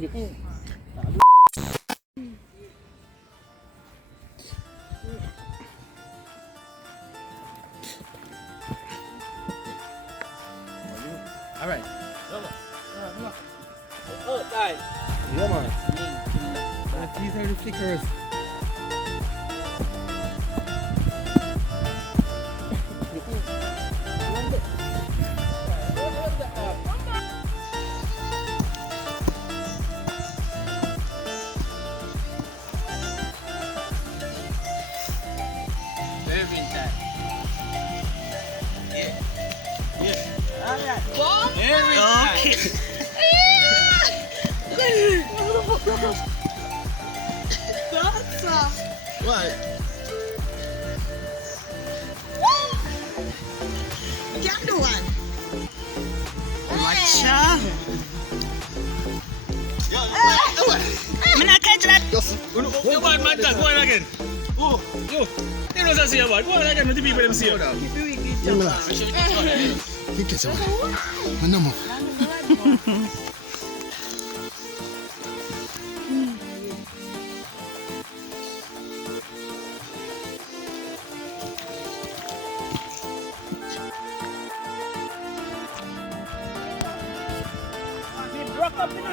All right. Oh, guys. Yeah, man. These are the flickers. Very inside. Yeah. All right. Very inside. What? Can't do one. Matcha. I'm not catch that. You go on, man, go on again. Oh, you. You know what I say about? Go on again with the people them see you. Kick it away. Manamo. Broke up in the I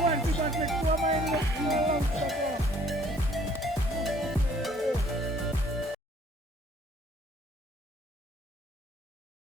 want to make 4 minutes.